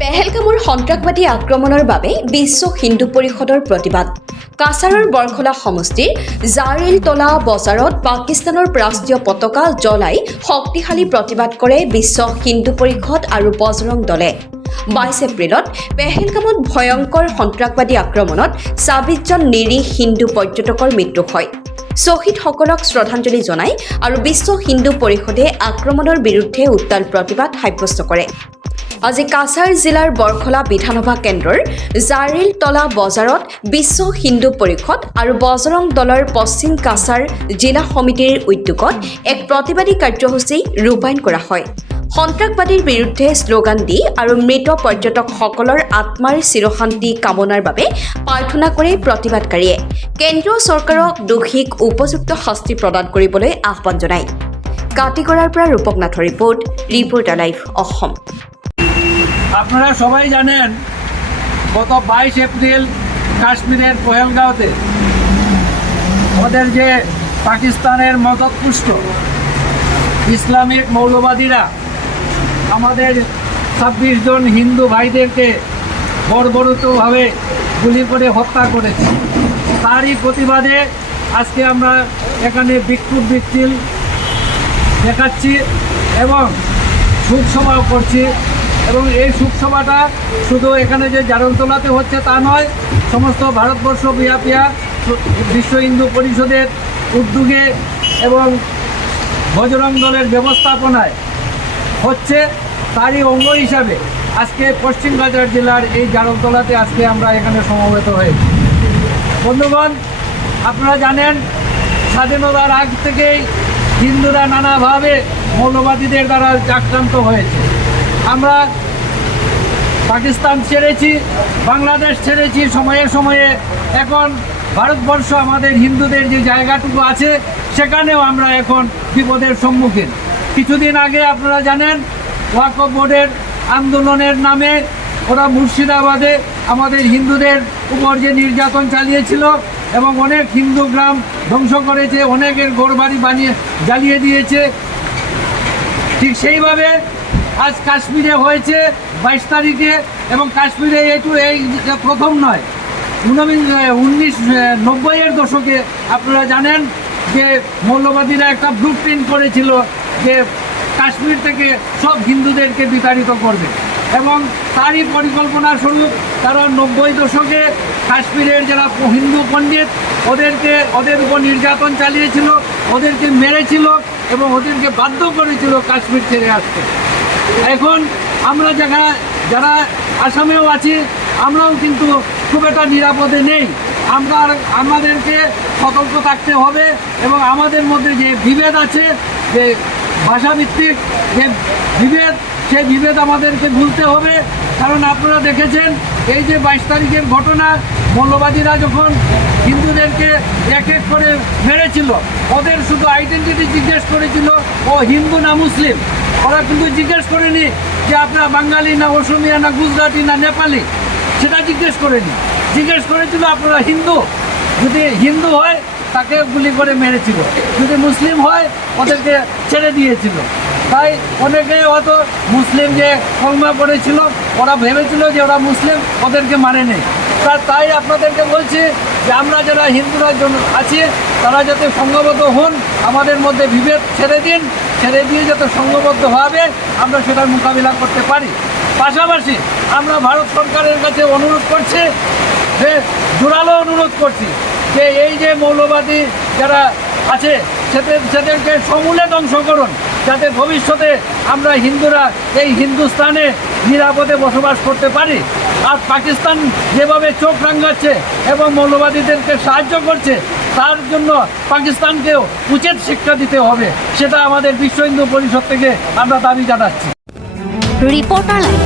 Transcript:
পেহেলগামৰ সন্ত্ৰাসবাদী আক্ৰমণৰ বাবে বিশ্ব হিন্দু পৰিষদৰ প্ৰতিবাদ। কাছাৰৰ বৰখলা সমষ্টিৰ জাৰিলতলা বজাৰত পাকিস্তানৰ ৰাষ্ট্ৰীয় পতাকা জ্বলাই শক্তিশালী প্ৰতিবাদ কৰে বিশ্ব হিন্দু পৰিষদ আৰু বজৰং দলে। 22 এপ্ৰিলত পেহেলগামত ভয়ংকৰ সন্ত্ৰাসবাদী আক্ৰমণত 26জন নিৰীহ হিন্দু পৰ্যটকৰ মৃত্যু হয়। শ্বহীদসকলক শ্ৰদ্ধাঞ্জলি জনাই আৰু বিশ্ব হিন্দু পৰিষদে আক্ৰমণৰ বিৰুদ্ধে উত্তাল প্ৰতিবাদ সাব্যস্ত কৰে। আজি কাছাৰ জিলাৰ বৰখলা বিধানসভা কেন্দ্ৰৰ জাৰিলতলা বজাৰত বিশ্ব হিন্দু পৰিষদ আৰু বজৰং দলৰ পশ্চিম কাছাৰ জিলা সমিতিৰ উদ্যোগত এক প্ৰতিবাদী কাৰ্যসূচী ৰূপায়ণ কৰা হয়। সন্ত্ৰাসবাদীৰ বিৰুদ্ধে শ্লোগান দি আৰু মৃত পৰ্যটকসকলৰ আত্মাৰ চিৰশান্তি কামনাৰ বাবে প্ৰাৰ্থনা কৰি প্ৰতিবাদকাৰীয়ে কেন্দ্ৰীয় চৰকাৰক দোষীক উপযুক্ত শাস্তি প্ৰদান কৰিবলৈ আহ্বান জনায়। কাটিগড়াৰ পৰা ৰূপক নাথৰ ৰিপৰ্ট, ৰিপৰ্টাৰ লাইভ অসম। আপনারা সবাই জানেন গত 22 এপ্রিল কাশ্মীরের পহেলগাঁওতে ওদের যে পাকিস্তানের মদতপুষ্ট ইসলামিক মৌলবাদীরা আমাদের 26 জন হিন্দু ভাইদেরকে বর্বরতভাবে গুলি করে হত্যা করেছে। তারই প্রতিবাদে আজকে আমরা এখানে বিক্ষোভ মিছিল দেখাচ্ছি এবং শোকসভাও করছি। এবং এই শোকসভাটা শুধু এখানে যে জারলতলাতে হচ্ছে তা নয়, সমস্ত ভারতবর্ষ ব্যাপিয়া বিশ্ব হিন্দু পরিষদের উদ্যোগে এবং বজরং দলের ব্যবস্থাপনায় হচ্ছে। তারই অঙ্গ হিসাবে আজকে পশ্চিম কাছাড় জেলার এই জারলতলাতে আজকে আমরা এখানে সমবেত হয়েছি। বন্ধুগণ, আপনারা জানেন স্বাধীনতার আগ থেকেই হিন্দুরা নানাভাবে মৌলবাদীদের দ্বারা আক্রান্ত হয়েছে। আমরা পাকিস্তান ছেড়েছি, বাংলাদেশ ছেড়েছি সময়ে সময়ে। এখন ভারতবর্ষ আমাদের হিন্দুদের যে জায়গাটুকু আছে সেখানেও আমরা এখন বিপদের সম্মুখীন। কিছুদিন আগে আপনারা জানেন ওয়াকফ বোর্ডের আন্দোলনের নামে ওরা মুর্শিদাবাদে আমাদের হিন্দুদের উপর যে নির্যাতন চালিয়েছিল এবং অনেক হিন্দু গ্রাম ধ্বংস করেছে, অনেকের ঘরবাড়ি জ্বালিয়ে দিয়েছে। ঠিক সেইভাবে আজ কাশ্মীরে হয়েছে 22 তারিখে, এবং কাশ্মীরে এই প্রথম নয়। 1990-এর দশকে আপনারা জানেন যে মৌলবাদীরা একটা ব্লুপ্রিন্ট করেছিল যে কাশ্মীর থেকে সব হিন্দুদেরকে বিতাড়িত করবে, এবং তারই পরিকল্পনা স্বরূপ তারা 90 দশকে কাশ্মীরের যারা হিন্দু পণ্ডিত ওদের উপর নির্যাতন চালিয়েছিল, ওদেরকে মেরেছিল এবং ওদেরকে বাধ্য করেছিল কাশ্মীর ছেড়ে আসতে। এখন আমরা যারা আসামেও আছি, আমরাও কিন্তু খুব একটা নিরাপদে নেই। আমাদেরকে সতর্ক থাকতে হবে এবং আমাদের মধ্যে যে বিভেদ আছে, যে ভাষাভিত্তিক যে বিভেদ, সেই বিভেদ আমাদেরকে ভুলতে হবে। কারণ আপনারা দেখেছেন এই যে 22 তারিখের ঘটনা, মৌলবাদীরা যখন হিন্দুদেরকে এক এক করে মেরেছিল, ওদের শুধু আইডেন্টিটি জিজ্ঞেস করেছিল ও হিন্দু না মুসলিম। ওরা কিন্তু জিজ্ঞেস করেনি যে আপনারা বাঙালি না অসমিয়া না গুজরাটি না নেপালি, সেটা জিজ্ঞেস করেনি। জিজ্ঞেস করেছিল আপনারা হিন্দু। যদি হিন্দু হয় তাকে গুলি করে মেরেছিল, যদি মুসলিম হয় ওদেরকে ছেড়ে দিয়েছিল। তাই অনেকে হয়তো মুসলিম যে কলমা পড়েছিল ওরা ভেবেছিল যে ওরা মুসলিম, ওদেরকে মানে নেই। তাই আপনাদেরকে বলছি যে আমরা যারা হিন্দুরা আছি তারা যাতে সংঘবদ্ধ হন, আমাদের মধ্যে বিভেদ ছেড়ে দিয়ে যাতে সংঘবদ্ধভাবে আমরা সেটার মোকাবিলা করতে পারি। পাশাপাশি আমরা ভারত সরকারের কাছে অনুরোধ করছি, যে জোরালো অনুরোধ করছি যে এই যে মৌলবাদী যারা আছে সেদেরকে সমূলে ধ্বংস করুন, যাতে ভবিষ্যতে আমরা হিন্দুরা এই হিন্দুস্তানে নিরাপদে বসবাস করতে পারি। আর পাকিস্তান যেভাবে চোখ রাঙাচ্ছে এবং মৌলবাদীদেরকে সাহায্য করছে, তার জন্য পাকিস্তানকেও উচিত শিক্ষা দিতে হবে। সেটা আমাদের বিশ্ব হিন্দু পরিষদ থেকে আমরা দাবি জানাচ্ছি। Reporter live.